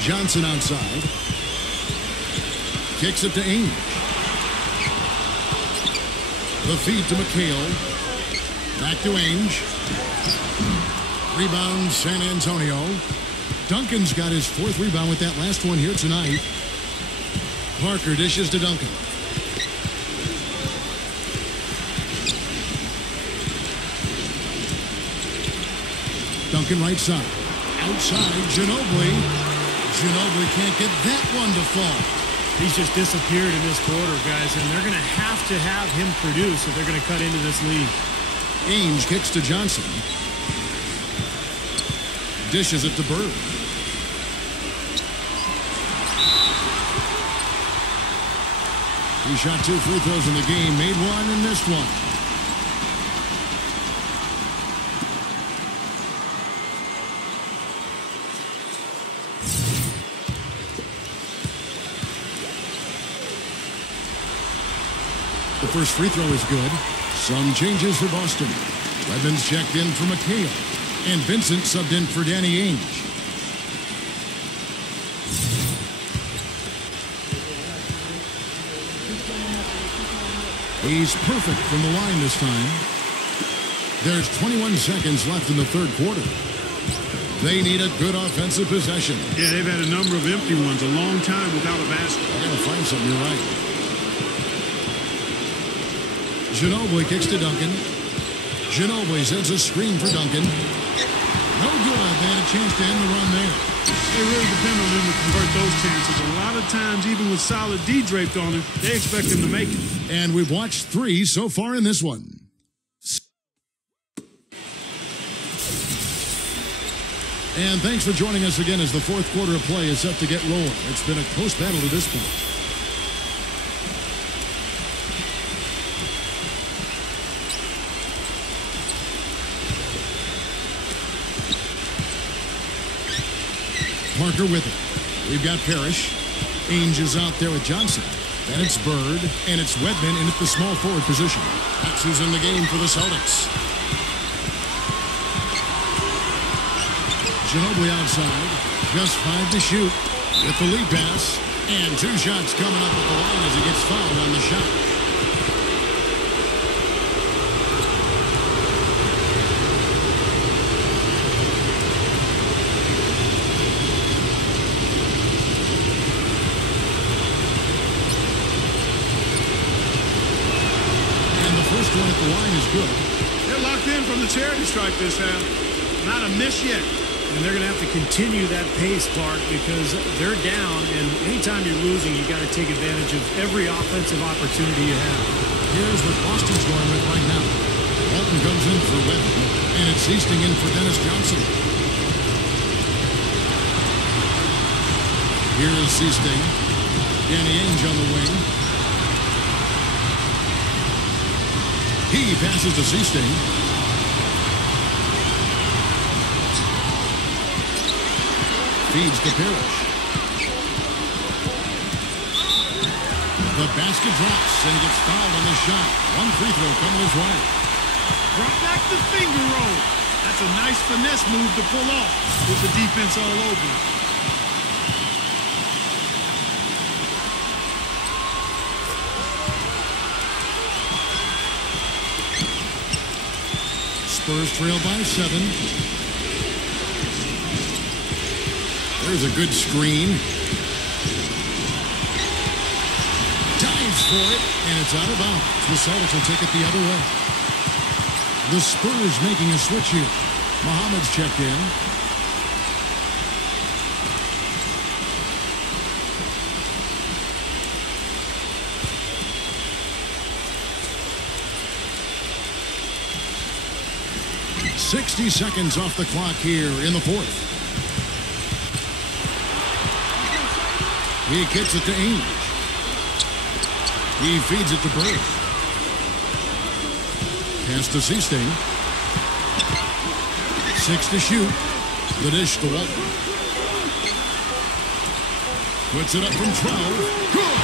Johnson outside. Kicks it to Ainge. The feed to McHale. Back to Ainge. Rebound, San Antonio. Duncan's got his 4th rebound with that last one here tonight. Parker dishes to Duncan. Duncan right side. Outside, Ginobili. Ginobili can't get that one to fall. He's just disappeared in this quarter, guys, and they're going to have him produce if they're going to cut into this lead. Ainge kicks to Johnson. Dishes it to Bird. He shot 2 free throws in the game, made 1 and missed 1. The first free throw is good. Some changes for Boston. Evans checked in for McHale. And Vincent subbed in for Danny Ainge. He's perfect from the line this time. There's 21 seconds left in the 3rd quarter. They need a good offensive possession. Yeah, they've had a number of empty ones, a long time without a basket. I gotta find something, you're right. Ginobili kicks to Duncan. Ginobili sends a screen for Duncan. No good. They had a chance to end the run there. They really depend on them to convert those chances. A lot of times, even with solid D draped on him, they expect him to make it. And we've watched 3 so far in this one. And thanks for joining us again as the 4th quarter of play is set to get rolling. It's been a close battle to this point. Parker with it. We've got Parrish. Ainge is out there with Johnson. Then it's Bird, and it's Wedman in at the small forward position. That's who's in the game for the Celtics. Ginobili outside. Just 5 to shoot. With the lead pass. And 2 shots coming up at the line as he gets fouled on the shot. First one at the line is good. They're locked in from the charity stripe this half. Not a miss yet. And they're going to have to continue that pace, Clark, because they're down, and anytime you're losing, you got to take advantage of every offensive opportunity you have. Here's what Boston's going with right now. Walton comes in for Webb, and it's Easting in for Dennis Johnson. Here is Easting. Danny Ainge on the wing. He passes to Easting. Feeds to Parrish. The basket drops, and he gets fouled on the shot. 1 free throw coming his way. Drop back the finger roll. That's a nice finesse move to pull off with the defense all over it. Spurs trail by 7. There's a good screen. Dives for it, and it's out of bounds. The Celtics will take it the other way. The Spurs making a switch here. Muhammad's checked in. "60 seconds off the clock here in the fourth. He kicks it to Ainge. He feeds it to Bird. Pass to Seasting. 6 to shoot. The dish to Walton. Puts it up from 12. Good!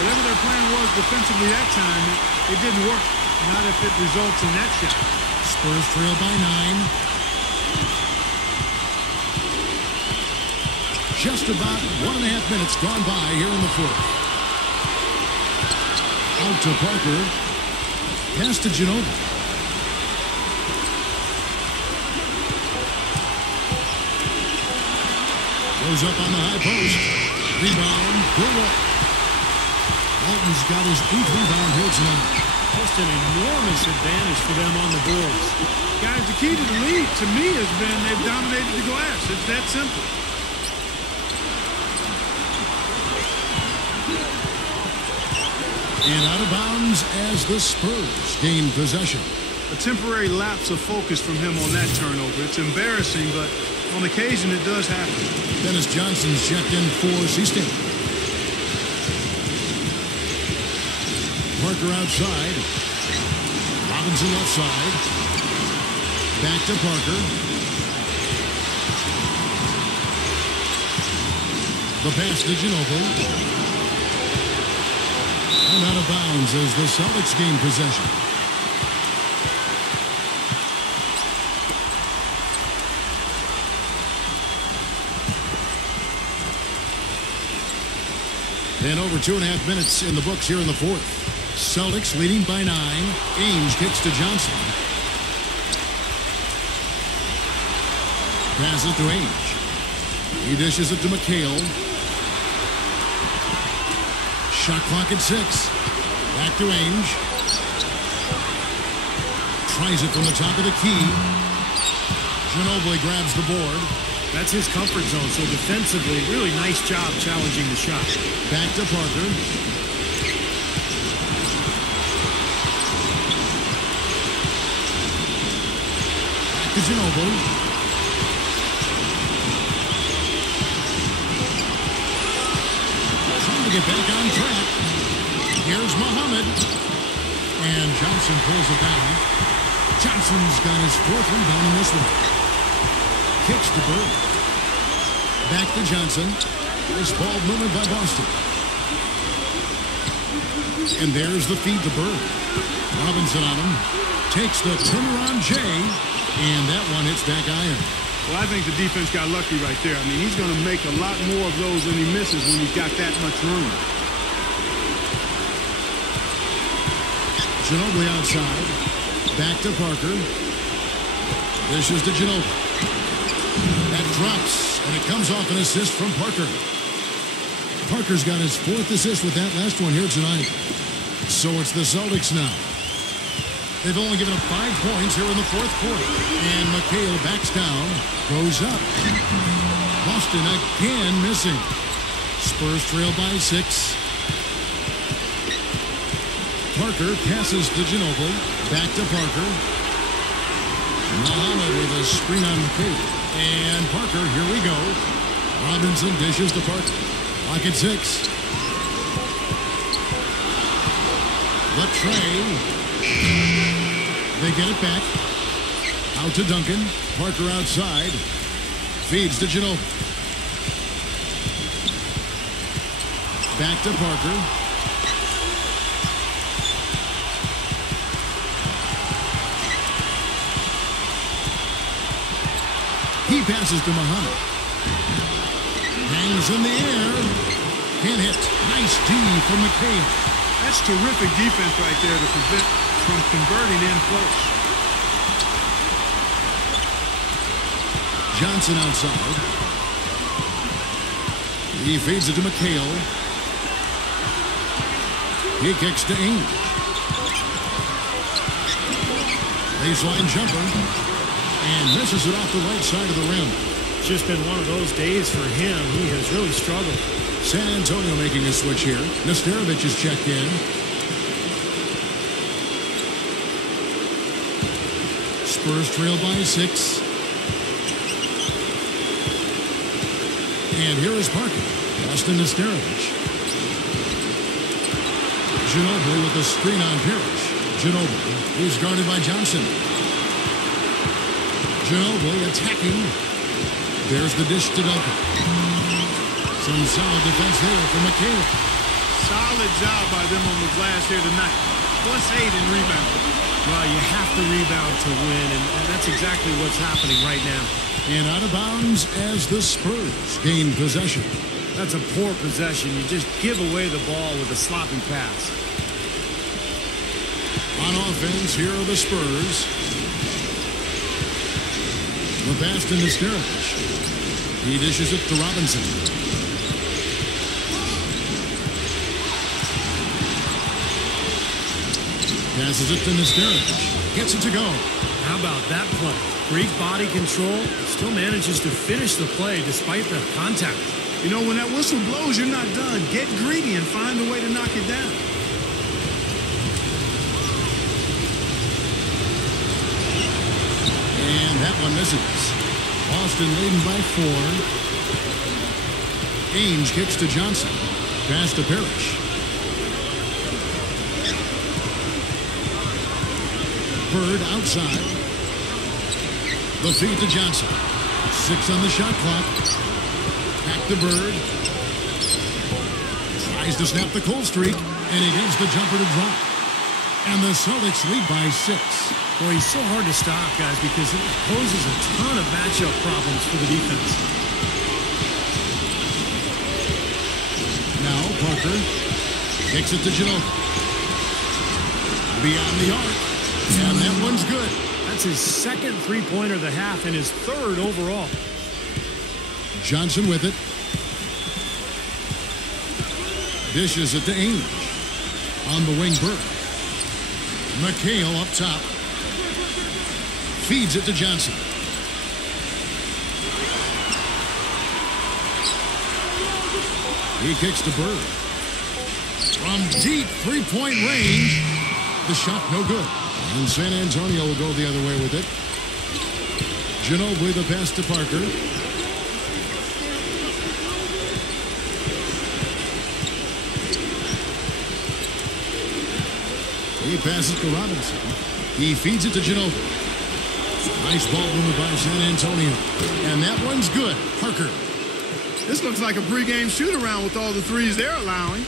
Whatever their plan was defensively that time, it didn't work. Not if it results in that shot. Spurs trail by 9. Just about 1.5 minutes gone by here in the fourth. Out to Parker. Pass to Ginobili. Goes up on the high post. Rebound. Bill Walton. Walton's got his 8th rebound here tonight. Just an enormous advantage for them on the boards. Guys, the key to the lead, to me, has been they've dominated the glass. It's that simple. And out of bounds as the Spurs gain possession. A temporary lapse of focus from him on that turnover. It's embarrassing, but on occasion it does happen. Dennis Johnson's checked in for Seasting. Parker outside. Robinson left side. Back to Parker. The pass to Ginobili. And out of bounds as the Celtics gain possession. And over 2.5 minutes in the books here in the fourth. Celtics leading by 9. Ainge kicks to Johnson. Passes to Ainge. He dishes it to McHale. Shot clock at 6. Back to Ainge. Tries it from the top of the key. Ginobili grabs the board. That's his comfort zone, so defensively, really nice job challenging the shot. Back to Parker. Back to Ginobili. Trying to get back on track. Here's Muhammad. And Johnson pulls it down. Johnson's got his 4th rebound in this one. Kicks to Bird. Back to Johnson. This ball movement by Boston. And there's the feed to Bird. Robinson on him. Takes the turnaround J. And that one hits back iron. Well, I think the defense got lucky right there. I mean, he's going to make a lot more of those than he misses when he's got that much room. Ginobili outside. Back to Parker. Dishes to Ginobili. That drops, and it comes off an assist from Parker. Parker's got his 4th assist with that last one here tonight. So it's the Celtics now. They've only given up 5 points here in the 4th quarter. And McHale backs down, goes up. Boston again missing. Spurs trail by 6. Parker passes to Ginobili. Back to Parker. Muhammad with a screen on McHale. And Parker, here we go. Robinson dishes to Parker. Clock at 6. The tray. They get it back. Out to Duncan. Parker outside. Feeds to Ginobili. Back to Parker. He passes to Muhammad. Hangs in the air. Can't hit. Nice D from McHale. That's terrific defense right there to prevent from converting in close. Johnson outside. He feeds it to McHale. He kicks to Ainge. Baseline jumper. And misses it off the right side of the rim. It's just been one of those days for him. He has really struggled. San Antonio making a switch here. Nesterovic is checked in. Spurs trail by 6. And here is Parker. Austin Nesterovic. Ginobili with the screen on Parrish. Ginobili. He's guarded by Johnson. Ginobili attacking. There's the dish to Duncan. Some solid defense there for McHale. Solid job by them on the glass here tonight. +8 in rebounding. Well, you have to rebound to win, and that's exactly what's happening right now. And out of bounds as the Spurs gain possession. That's a poor possession. You just give away the ball with a sloppy pass. On offense, here are the Spurs. The pass to Nesterovic. He dishes it to Robinson. Passes it to Nesterovic. Gets it to go. How about that play? Great body control. Still manages to finish the play despite the contact. You know, when that whistle blows, you're not done. Get greedy and find a way to knock it down. And that one misses. Boston leading by 4. Ainge kicks to Johnson. Pass to Parrish. Bird outside. The feed to Johnson. 6 on the shot clock. Back to Bird. Tries to snap the cold streak. And he gives the jumper to drop. And the Celtics lead by 6. Boy, he's so hard to stop, guys, because it poses a ton of matchup problems for the defense. Now Parker kicks it to Ginobili. Beyond the arc. And that one's good. That's his second three-pointer of the half and his third overall. Johnson with it. Dishes it to Ainge. On the wing, Bird. McHale up top. Feeds it to Johnson. He kicks to Bird. From deep three-point range. The shot no good. And San Antonio will go the other way with it. Ginobili the pass to Parker. He passes to Robinson. He feeds it to Ginobili. Nice ball movement by San Antonio. And that one's good. Parker. This looks like a pregame shoot-around with all the threes they're allowing.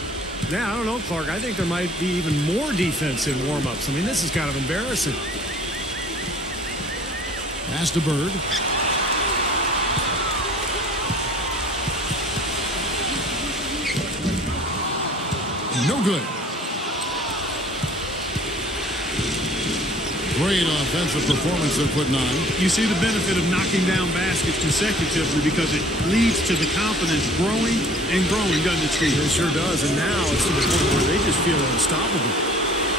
Yeah, I don't know, Clark. I think there might be even more defense in warm-ups. I mean, this is kind of embarrassing. Pass to Bird. No good. Great offensive performance they're putting on. You see the benefit of knocking down baskets consecutively because it leads to the confidence growing and growing, doesn't it, Steve? It sure does, and now it's to the point where they just feel unstoppable.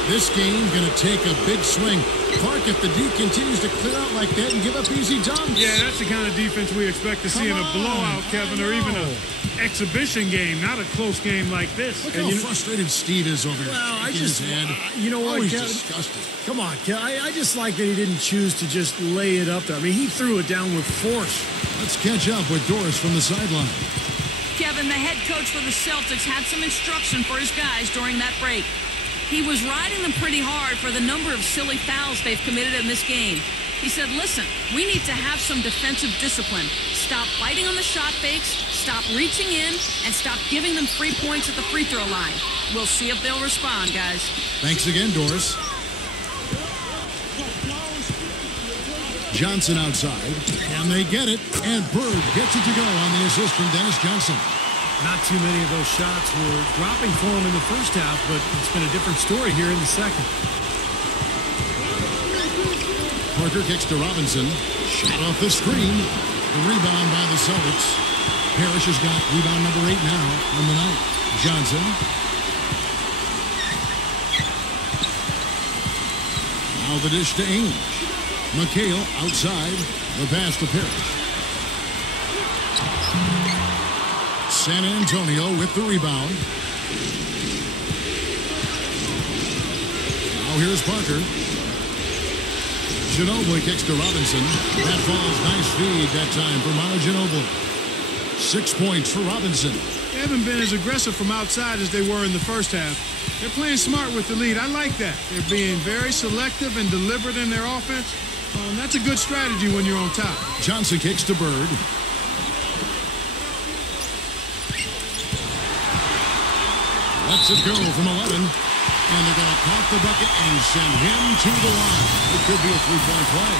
This game going to take a big swing. Clark, if the D continues to clear out like that and give up easy dunks. Yeah, that's the kind of defense we expect to see in a blowout, Kevin, or even an exhibition game, not a close game like this. Look how frustrated Steve is over here. Well, I just, you know what, he's Kevin? disgusted. Come on, Kevin. I just like that he didn't choose to just lay it up there. I mean, he threw it down with force. Let's catch up with Doris from the sideline. Kevin, the head coach for the Celtics, had some instruction for his guys during that break. He was riding them pretty hard for the number of silly fouls they've committed in this game. He said, listen, we need to have some defensive discipline. Stop fighting on the shot fakes, stop reaching in, and stop giving them free points at the free throw line. We'll see if they'll respond, guys. Thanks again, Doris. Johnson outside, and they get it, and Bird gets it to go on the assist from Dennis Johnson. Not too many of those shots were dropping for him in the first half, but it's been a different story here in the second. Parker kicks to Robinson. Shot off the screen. The rebound by the Celtics. Parrish has got rebound number 8 now on the night. Johnson. Now the dish to Ainge. McHale outside. The pass to Parrish. San Antonio with the rebound. Now here's Parker. Ginobili kicks to Robinson. That falls. Nice feed that time for Manu Ginobili. 6 points for Robinson. They haven't been as aggressive from outside as they were in the first half. They're playing smart with the lead. I like that. They're being very selective and deliberate in their offense. That's a good strategy when you're on top. Johnson kicks to Bird. Lets it go from 11. And they're going to count the bucket and send him to the line. It could be a three-point play.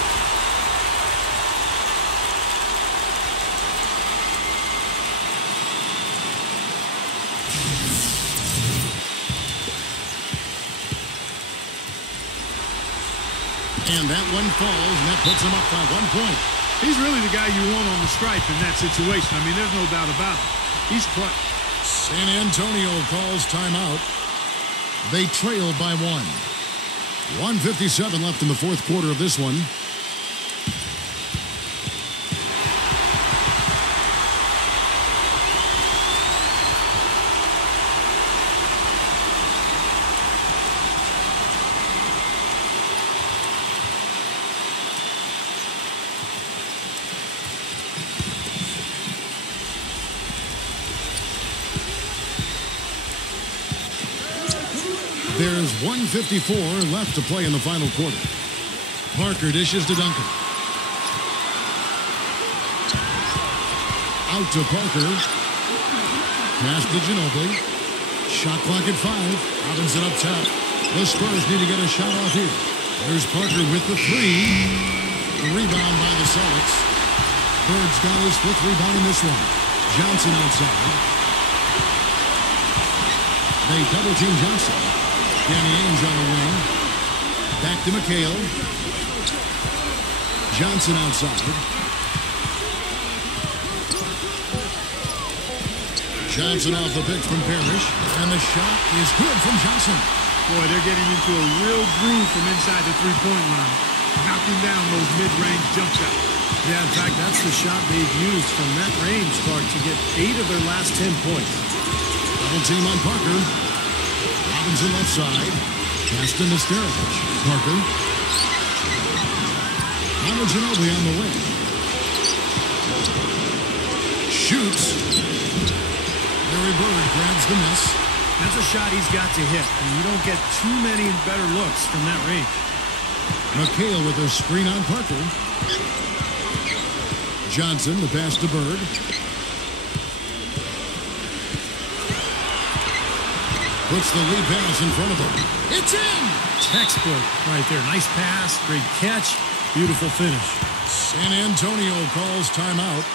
And that one falls, and that puts him up by 1 point. He's really the guy you want on the stripe in that situation. I mean, there's no doubt about it. He's clutch. San Antonio calls timeout. They trail by 1. 1:57 left in the fourth quarter of this one. There's 1:54 left to play in the final quarter. Parker dishes to Duncan. Out to Parker. Pass to Ginobili. Shot clock at 5. Robinson up top. The Spurs need to get a shot off here. There's Parker with the 3. The rebound by the Celtics. Bird's got his 5th rebound in this one. Johnson outside. They double team Johnson. Danny Ainge on the wing. Back to McHale. Johnson outside. Johnson off the pitch from Parrish. And the shot is good from Johnson. Boy, they're getting into a real groove from inside the three-point line. Knocking down those mid-range jump shots. Yeah, in fact, that's the shot they've used from that range, Clark, to get 8 of their last 10 points. Double team on Parker. Robinson left side. Pass to Nesterovic. Parker. Manu Ginobili on the wing. Shoots. Larry Bird grabs the miss. That's a shot he's got to hit. And you don't get too many better looks from that range. McHale with a screen on Parker. Johnson, the pass to Bird. Puts the lead pass in front of him. It's in! Textbook right there. Nice pass, great catch, beautiful finish. San Antonio calls timeout.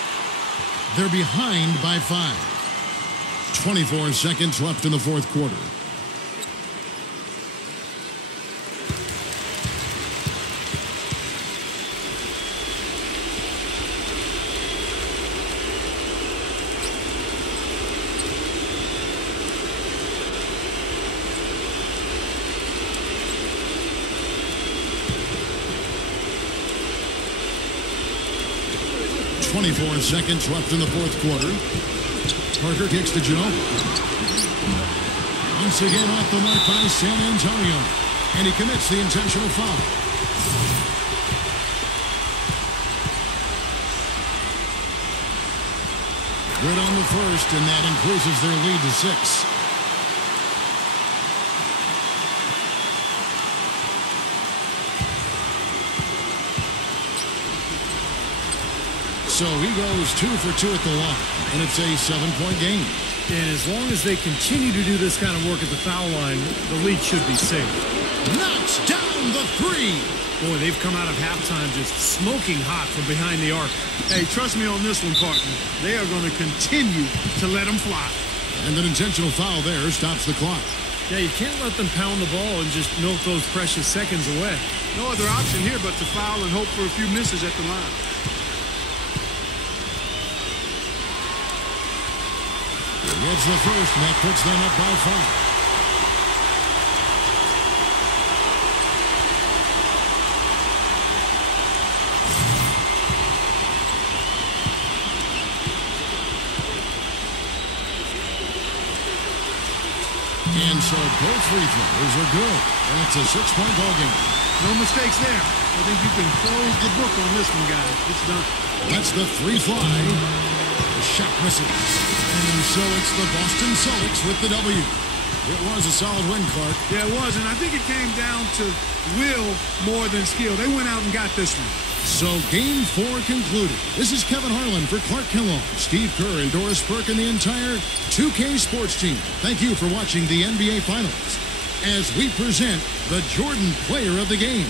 They're behind by 5. 24 seconds left in the fourth quarter. Seconds left in the fourth quarter. Parker kicks to Ginobili. Once again off the mark by San Antonio. And he commits the intentional foul. Good on the first, and that increases their lead to 6. So he goes 2 for 2 at the line, and it's a 7-point game. And as long as they continue to do this kind of work at the foul line, the lead should be safe. Knocks down the 3. Boy, they've come out of halftime just smoking hot from behind the arc. Hey, trust me on this one, partner. They are going to continue to let them fly. And an intentional foul there stops the clock. Yeah, you can't let them pound the ball and just milk those precious seconds away. No other option here but to foul and hope for a few misses at the line. Gets the first, and that puts them up by 5. And so both free throws are good. And it's a 6-point ball game. No mistakes there. I think you can close the book on this one, guys. It's done. That's the 3 fly. The shot misses. And so it's the Boston Celtics with the W. It was a solid win, Clark. Yeah, it was. And I think it came down to will more than skill. They went out and got this one. So Game 4 concluded. This is Kevin Harlan for Clark Kellogg, Steve Kerr, and Doris Burke, and the entire 2K Sports team. Thank you for watching the NBA Finals as we present the Jordan Player of the Game.